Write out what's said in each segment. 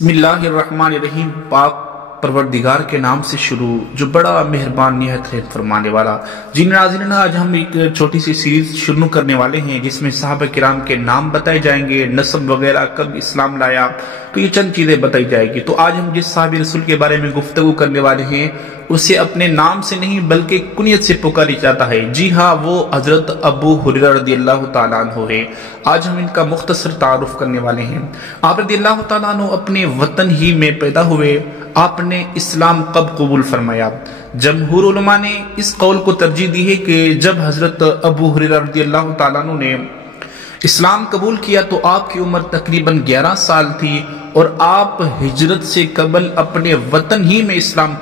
बिस्मिल्लाहिर्रहमानिर्रहीम। पाक परवरदिगार के नाम से शुरू जो बड़ा मेहरबान निहायत रहम फरमाने वाला। जी नाज़रीन, आज हम एक छोटी सी सीरीज शुरू करने वाले हैं जिसमें सहाबा किराम के नाम बताए जाएंगे, नस्ब वगैरह, कब इस्लाम लाया, तो ये चंद चीजें बताई जाएगी। तो आज हम जिस साहबी रसूल के बारे में गुफ्तगू करने वाले हैं उसे अपने नाम से नहीं बल्कि कुनियत से पुकारा जाता है। जी हाँ, वो हजरत अबू हुरैरा रदियल्लाहु ताला अन्हु है। आज हम इनका मुख्तसर तारुफ करने वाले हैं। आप रदियल्लाहु ताला अन्हु अपने वतन ही में पैदा हुए। आपने इस्लाम कब कबूल फरमाया? जमहूर उलमा ने इस कौल को तरजीह दी है कि जब हजरत अबू हुरैरा रदियल्लाहु ताला अन्हु ने इस्लाम कबूल किया तो आपकी उम्र तकरीबन 11 साल थी और आप हिजरत से कबल अपने वतन ही में इस्लाम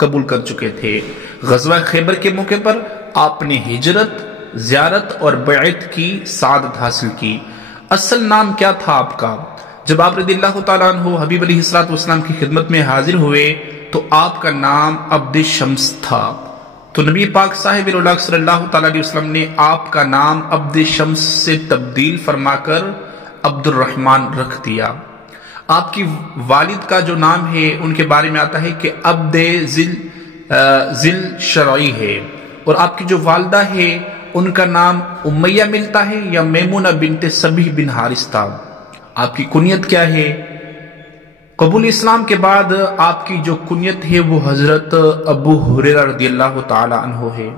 कबूल कर चुके थे। गज़वा खैबर के मौके पर आपने हिजरत, ज़ियारत और बैअत की सादत हासिल की। असल नाम क्या था आपका? जब आप रदियल्लाहु ताला अन्हु हबीब अलैहिस्सलातु वस्सलाम की खिदमत में हाजिर हुए तो आपका नाम अब्द शम्स था। तो नबी पाक साहिब सल्लल्लाहु ताला अलैहि वसल्लम ने आपका नाम अब्द शम्स से तब्दील फरमाकर अब्दुर रहमान रख दिया। आपकी वालिद का जो नाम है उनके बारे में आता है कि अब्द जिल शरई है, और आपकी जो वालदा है उनका नाम उम्मैया मिलता है या मैमुना बिनते सबीह बिन हारिस था। आपकी कुनियत क्या है? कबूल इस्लाम के बाद आपकी जो कुनियत है वो हजरत अबू हुरैरा रदियल्लाहु ताला अन्हु है।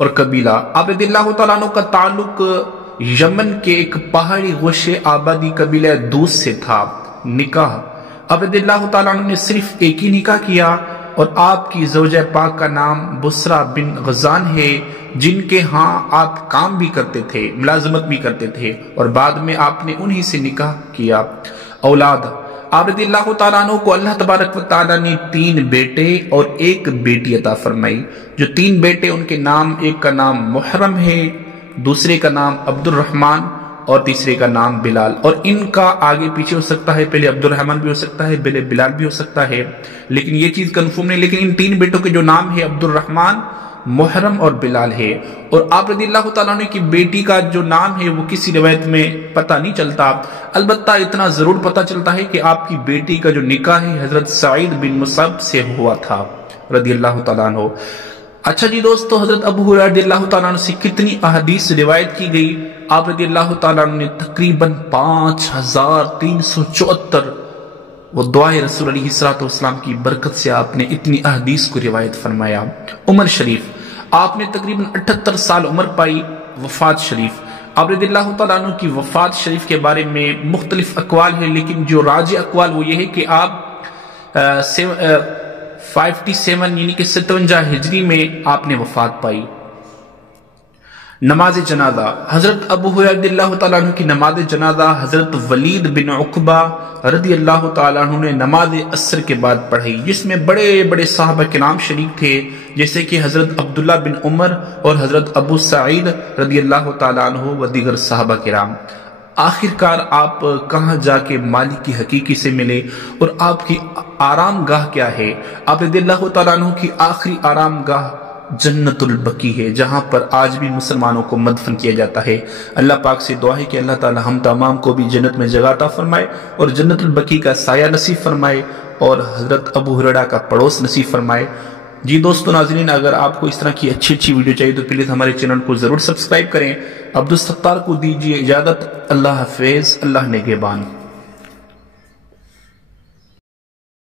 और कबीला, आप रदियल्लाहु ताला अन्हु का ताल्लुक यमन के एक पहाड़ी गोशे आबादी कबीला दूस से था। निकाह, अब रदियल्लाहु ताला अन्हु ने सिर्फ एक ही निकाह किया और आपकी ज़ौजा पाक का नाम बुसरा बिन गज़ान है, जिनके यहाँ आप काम भी करते थे, मुलाजमत भी करते थे, और बाद में आपने उन्हीं से निकाह किया। औलाद, आप रदियल्लाहु ताला अन्हु को अल्लाह तबारक व तआला ने 3 बेटे और 1 बेटी अता फरमाई। जो 3 बेटे उनके नाम, एक का नाम मुहर्रम है, दूसरे का नाम अब्दुर रहमान और तीसरे का नाम बिलाल। और इनका आगे पीछे हो सकता है, पहले अब्दुर रहमान भी हो सकता है, पहले बिलाल भी हो सकता है, लेकिन ये चीज कंफर्म नहीं। लेकिन इन 3 बेटों के जो नाम है अब्दुर रहमान, मुहर्रम और बिलाल है। और आप रदियल्लाहु ताला अन्हु की बेटी का जो नाम है वो किसी रिवायत में पता नहीं चलता, अलबत्ता इतना जरूर पता चलता है कि आपकी बेटी का जो निकाह है हजरत सईद बिन मुसअब से हुआ था रदियल्लाहु ताला अन्हु। अच्छा जी दोस्तों, हजरत अबू हुरैरा रदियल्लाहु ताला अन्हु से कितनी अहदीस रिवायत की गई? आप रदियल्लाहु ताला अन्हु ने तकरीबन 5374 वो दुआए रसूल अलैहिस्सलातु वस्सलाम की बरकत से आपने इतनी अहदीस को रिवायत फरमाया। उमर शरीफ, आपने तकरीबन 78 साल उम्र पाई। वफात शरीफ, आप रदियल्लाहु ताला अन्हु की वफात शरीफ के बारे में मुख्तलिफ अकवाल है, लेकिन जो राजी अकवाल वो ये है कि आप 57 यानी कि 57 हिजरी में आपने वफात पाई। नमाज जनाजा, हजरत अबू हुरैरा रदियल्लाहु ताला अन्हु की नमाज जनाजा हजरत वलीद बिन उक़बा रदियल्लाहु ताला अन्हु ने नमाज असर के बाद पढ़ी, जिसमें बड़े बड़े साहबा के नाम शरीक थे, जैसे कि हजरत अब्दुल्ला बिन उमर और हजरत अबू सईद रदियल्लाहु ताला अन्हु व दीगर साहबा किराम। आखिरकार आप कहाँ जाके मालिक की हकीकी से मिले और आपकी आराम गाह क्या है? आप रदियल्लाहु ताला अन्हु की आखिरी आराम गाह जन्नतुल बकी है, जहां पर आज भी मुसलमानों को मदफन किया जाता है। अल्लाह पाक से दुआ है कि अल्लाह ताला हम तमाम को भी जन्नत में जगह अता फरमाए और जन्नतुल बकी का साया नसीब फरमाए और हजरत अबू हुरैरा का पड़ोस नसीब फरमाए। जी दोस्तों नाज़रीन, अगर आपको इस तरह की अच्छी अच्छी वीडियो चाहिए तो प्लीज हमारे चैनल को जरूर सब्सक्राइब करें। अब्दुल सत्तार को दीजिए इजाजत। अल्लाह हाफिज, अल्लाह निगहबान।